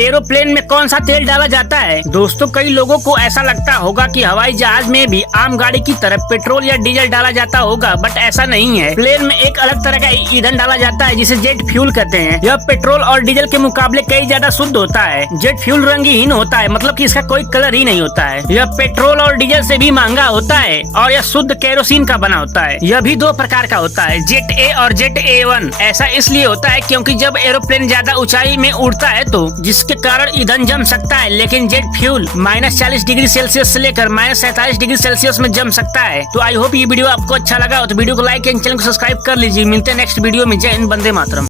Aeroplane में कौन सा तेल डाला जाता है? दोस्तों, कई लोगों को ऐसा लगता होगा कि हवाई जहाज में भी आम गाड़ी की तरह पेट्रोल या डीजल डाला जाता होगा, बट ऐसा नहीं है। प्लेन में एक अलग तरह का ईंधन डाला जाता है जिसे जेट फ्यूल कहते हैं। यह पेट्रोल और डीजल के मुकाबले कई ज्यादा शुद्ध होता है। जेट फ्यूल रंगहीन होता है, मतलब कि इसका कोई कलर ही नहीं होता है। यह पेट्रोल और डीजल से भी महंगा होता है और यह शुद्ध केरोसिन का बना होता है। यह भी दो प्रकार का होता है, जेट ए और जेट A1। ऐसा इसलिए होता है क्योंकि जब एरोप्लेन ज्यादा ऊंचाई में उड़ता है तो जिसके कारण ईंधन जम सकता है, लेकिन जेट फ्यूल -40 डिग्री सेल्सियस से लेकर -47 डिग्री सेल्सियस में जम सकता है। तो आई होप ये वीडियो आपको अच्छा लगा हो तो वीडियो को लाइक एंड चैनल को सब्सक्राइब कर लीजिए। मिलते हैं नेक्स्ट वीडियो में। जय हिंद, वंदे मातरम।